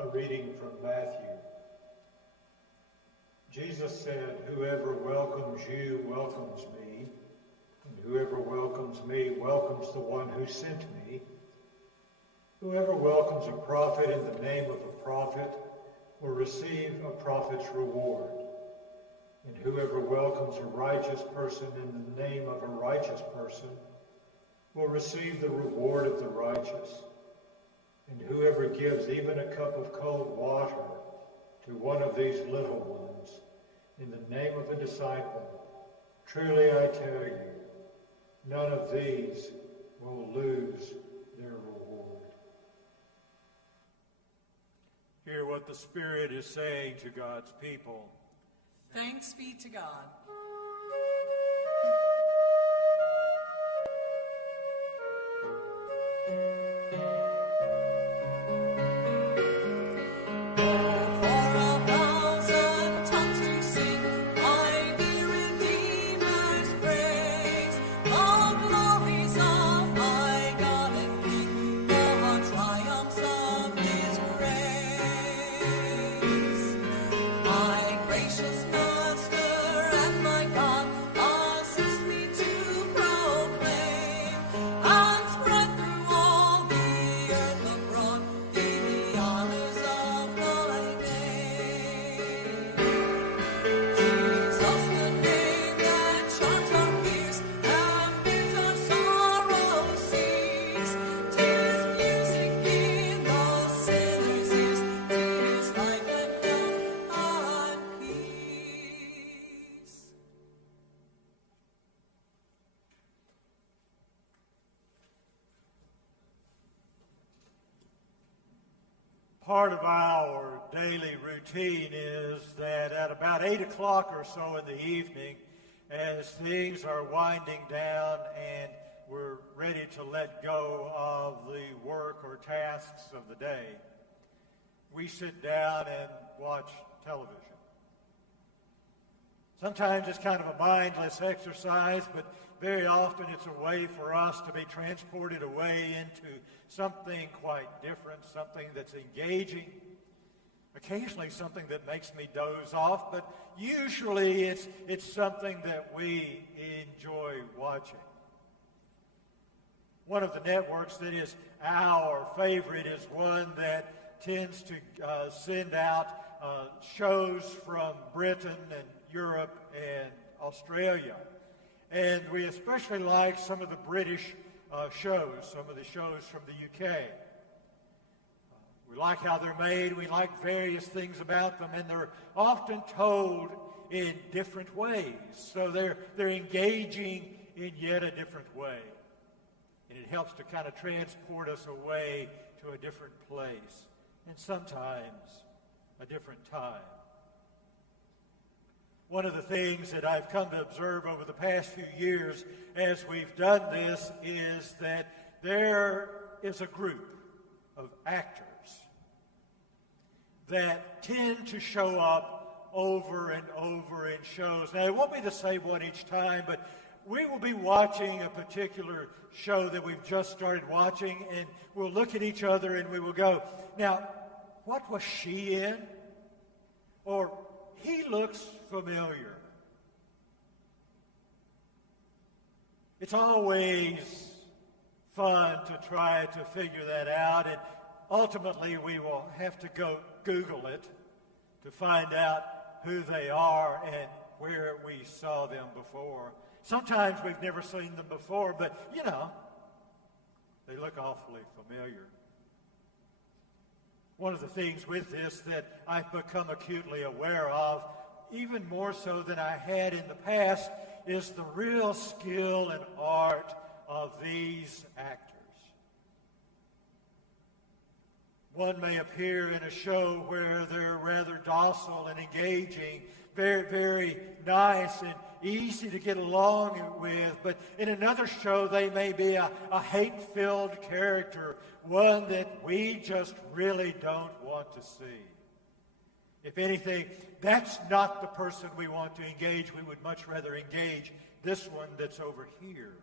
A reading from Matthew. Jesus said, "Whoever welcomes you welcomes me, and whoever welcomes me welcomes the one who sent me. Whoever welcomes a prophet in the name of a prophet will receive a prophet's reward. And whoever welcomes a righteous person in the name of a righteous person will receive the reward of the righteous. And whoever gives even a cup of cold water to one of these little ones in the name of a disciple, truly I tell you, none of these will lose their reward." Hear what the Spirit is saying to God's people. Thanks be to God. Part of our daily routine is that at about 8 o'clock or so in the evening, as things are winding down and we're ready to let go of the work or tasks of the day, we sit down and watch television. Sometimes it's kind of a mindless exercise, but very often it's a way for us to be transported away into something quite different, something that's engaging, occasionally something that makes me doze off, but usually it's something that we enjoy watching. One of the networks that is our favorite is one that tends to send out shows from Britain and Europe and Australia. And we especially like some of the British shows, some of the shows from the UK. We like how they're made. We like various things about them, and they're often told in different ways. So they're engaging in yet a different way. And it helps to kind of transport us away to a different place, and sometimes a different time. One of the things that I've come to observe over the past few years as we've done this is that there is a group of actors that tend to show up over and over in shows. Now, it won't be the same one each time, but we will be watching a particular show that we've just started watching, and we'll look at each other and we will go, "Now, what was she in?" Or, "He looks familiar." It's always fun to try to figure that out, and ultimately we will have to go Google it to find out who they are and where we saw them before. Sometimes we've never seen them before, but, they look awfully familiar. One of the things with this that I've become acutely aware of, even more so than I had in the past, is the real skill and art of these actors. One may appear in a show where they're rather docile and engaging, very, very nice and easy to get along with, but in another show they may be a hate-filled character, one that we just really don't want to see. If anything, that's not the person we want to engage. We would much rather engage this one that's over here.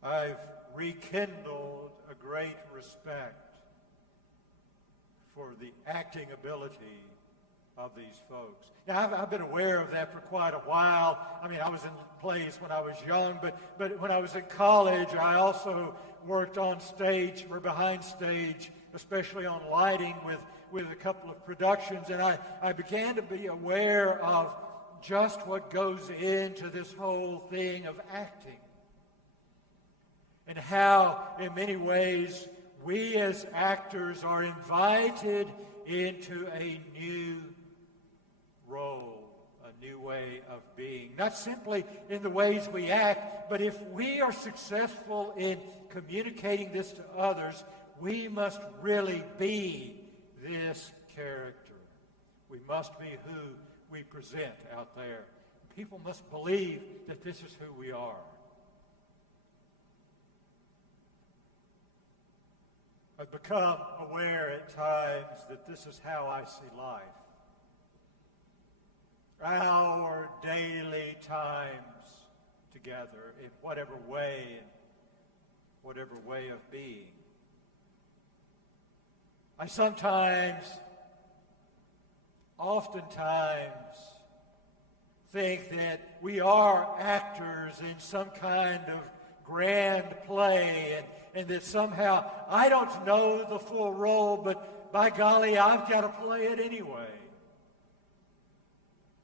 I've rekindled a great respect for the acting ability of these folks. Now, I've been aware of that for quite a while. I mean, I was in plays when I was young, but when I was in college, I also worked on stage or behind stage, especially on lighting with a couple of productions, and I began to be aware of just what goes into this whole thing of acting, and how, in many ways, we as actors are invited into a new role, a new way of being. Not simply in the ways we act, but if we are successful in communicating this to others, we must really be this character. We must be who we present out there. People must believe that this is who we are. I've become aware at times that this is how I see life. Our daily times together in whatever way of being. I oftentimes think that we are actors in some kind of grand play, and that somehow I don't know the full role, but by golly, I've got to play it anyway.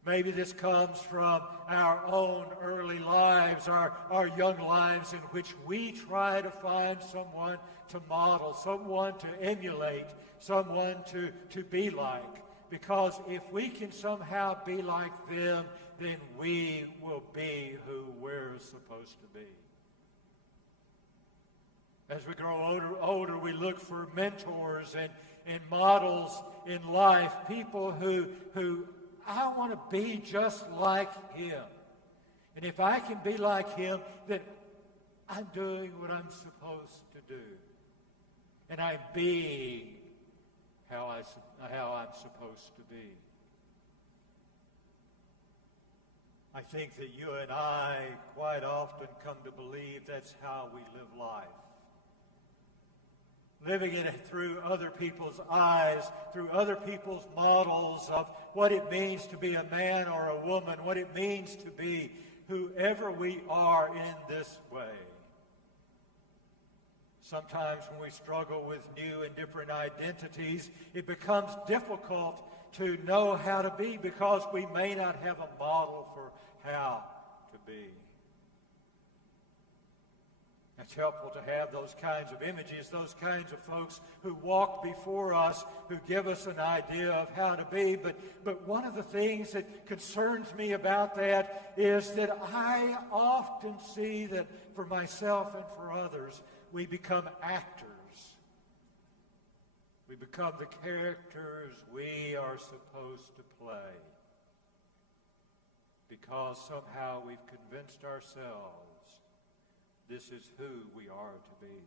Maybe this comes from our own early lives, our young lives, in which we try to find someone to model, someone to emulate, someone to be like. Because if we can somehow be like them, then we will be who we're supposed to be. As we grow older, we look for mentors and models in life, people who I want to be just like him. And if I can be like him, then I'm doing what I'm supposed to do. And I'm being how I'm supposed to be. I think that you and I quite often come to believe that's how we live life. Living it through other people's eyes, through other people's models of what it means to be a man or a woman, what it means to be whoever we are in this way. Sometimes when we struggle with new and different identities, it becomes difficult to know how to be because we may not have a model for how to be. It's helpful to have those kinds of images, those kinds of folks who walk before us, who give us an idea of how to be. But one of the things that concerns me about that is that I often see that for myself and for others, we become actors. We become the characters we are supposed to play because somehow we've convinced ourselves this is who we are to be.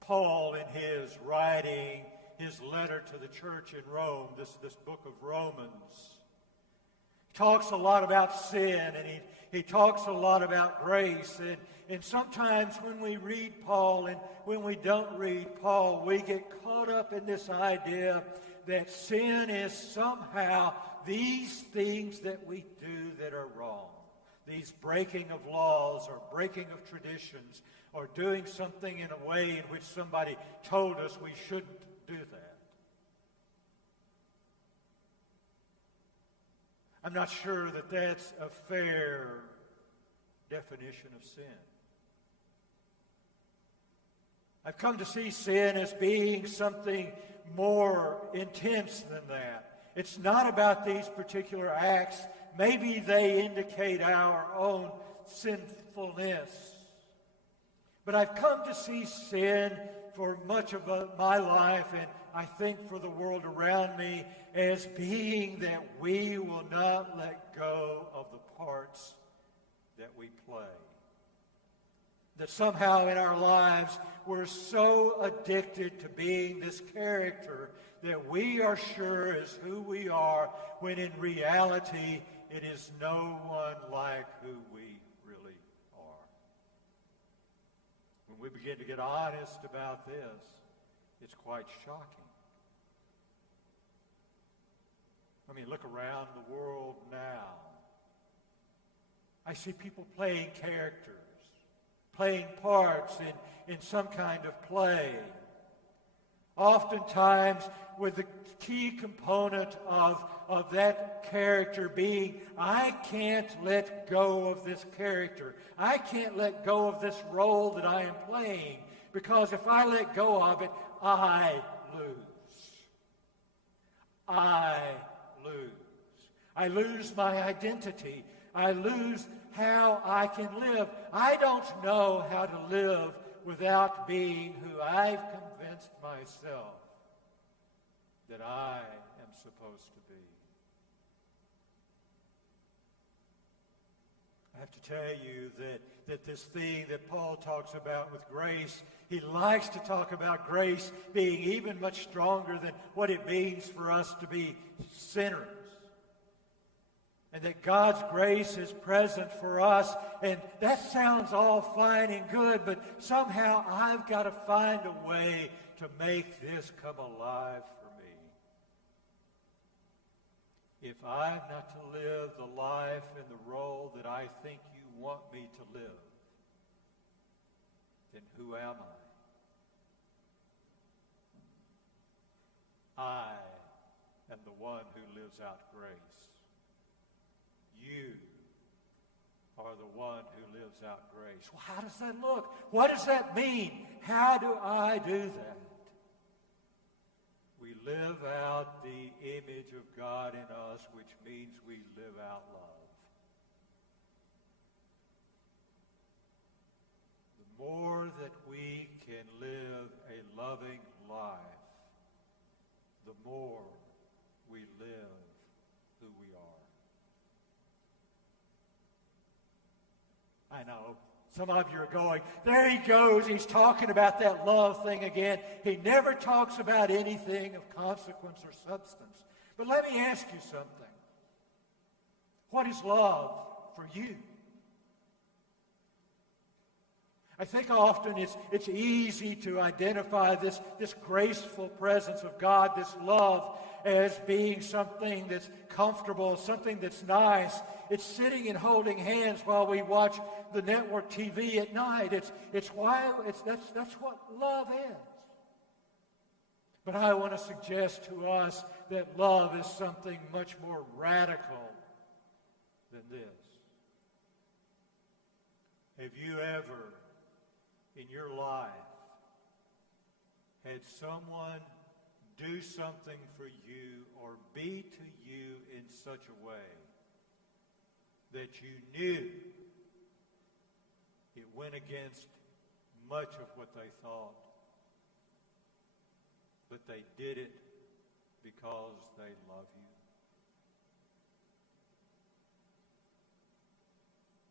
Paul, in his writing, his letter to the church in Rome, this book of Romans, talks a lot about sin, and he talks a lot about grace. And sometimes when we read Paul and when we don't read Paul, we get caught up in this idea that sin is somehow these things that we do that are wrong. These breaking of laws or breaking of traditions or doing something in a way in which somebody told us we shouldn't do that. I'm not sure that that's a fair definition of sin. I've come to see sin as being something more intense than that. It's not about these particular acts. Maybe they indicate our own sinfulness. But I've come to see sin for much of my life, and I think for the world around me, as being that we will not let go of the parts that we play. That somehow in our lives we're so addicted to being this character that we are sure is who we are, when in reality it is no one like who we really we begin to get honest about this, it's quite shocking. I mean, look around the world now. I see people playing characters, playing parts in some kind of play. Oftentimes with the key component of that character being, I can't let go of this character. I can't let go of this role that I am playing, because if I let go of it, I lose. I lose. I lose my identity. I lose how I can live. I don't know how to live without being who I've convinced myself that I am supposed to be. I have to tell you that this thing that Paul talks about with grace, he likes to talk about grace being even much stronger than what it means for us to be sinners. And that God's grace is present for us. And that sounds all fine and good, but somehow I've got to find a way to make this come alive for me. If I'm not to live the life and the role that I think you want me to live, then who am I? I am the one who lives out grace. You are the one who lives out grace. Well, how does that look? What does that mean? How do I do that? We live out the image of God in us, which means we live out love. The more that we can live a loving life, the more we live who we are. I know. Some of you are going, there he goes. He's talking about that love thing again. He never talks about anything of consequence or substance. But let me ask you something. What is love for you? I think often it's easy to identify this graceful presence of God, this love, as being something that's comfortable, something that's nice. It's sitting and holding hands while we watch the network TV at night. That's what love is. But I want to suggest to us that love is something much more radical than this. Have you ever in your life had someone do something for you or be to you in such a way that you knew it went against much of what they thought, but they did it because they love you?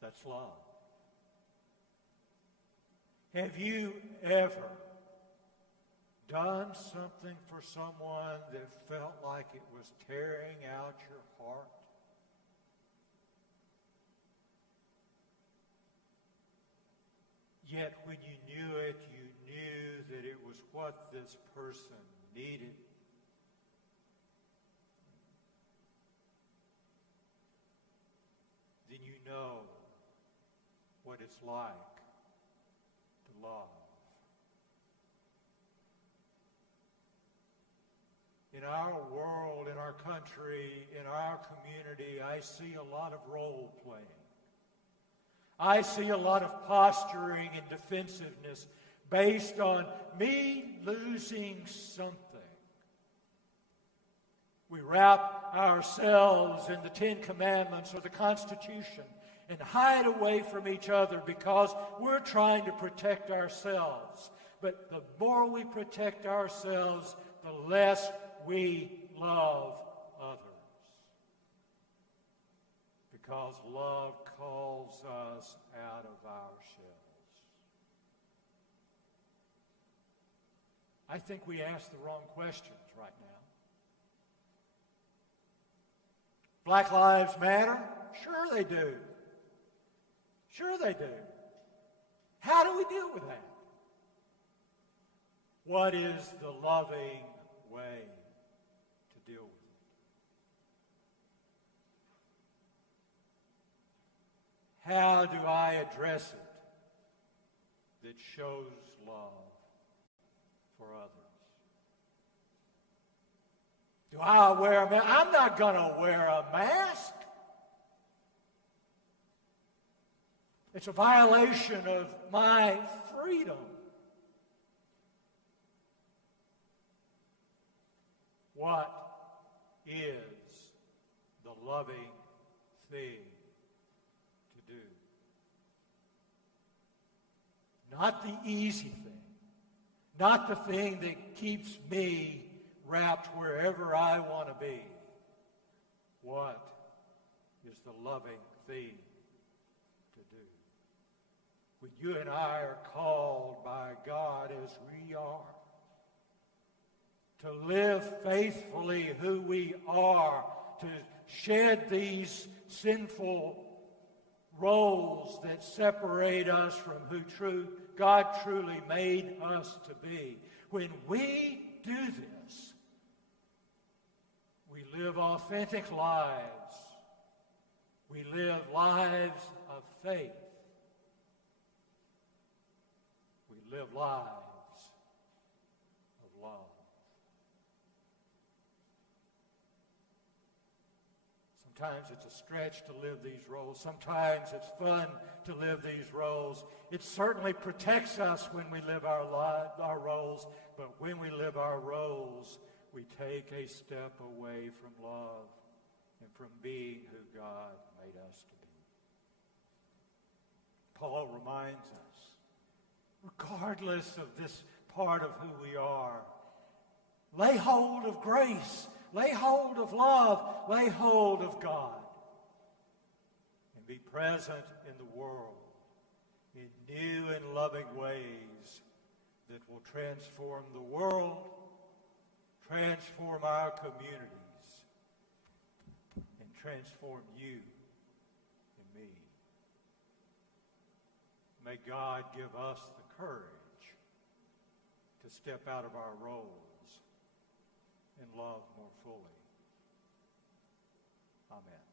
That's love. Have you ever done something for someone that felt like it was tearing out your heart? Yet when you knew it, you knew that it was what this person needed. Then you know what it's like to love. In our world, in our country, in our community, I see a lot of role playing. I see a lot of posturing and defensiveness based on me losing something. We wrap ourselves in the Ten Commandments or the Constitution and hide away from each other because we're trying to protect ourselves. But the more we protect ourselves, the less we love others. Because love calls us out of our shells. I think we ask the wrong questions right now. Black Lives Matter? Sure they do. Sure they do. How do we deal with that? What is the loving way to deal with it? How do I address it that shows love for others? Do I wear a mask? I'm not going to wear a mask. It's a violation of my freedom. What is the loving thing to do? Not the easy thing, not the thing that keeps me wrapped wherever I want to be. What is the loving thing to do? When you and I are called by God as we are, to live faithfully who we are, to shed these sinful roles that separate us from who God truly made us to be. When we do this, we live authentic lives. We live lives of faith. We live lives of love. Sometimes it's a stretch to live these roles. Sometimes it's fun to live these roles. It certainly protects us when we live our roles, but when we live our roles, we take a step away from love and from being who God made us to be. Paul reminds us, regardless of this part of who we are, lay hold of grace. Lay hold of love. Lay hold of God. And be present in the world in new and loving ways that will transform the world, transform our communities, and transform you and me. May God give us the courage to step out of our roles and love more fully. Amen.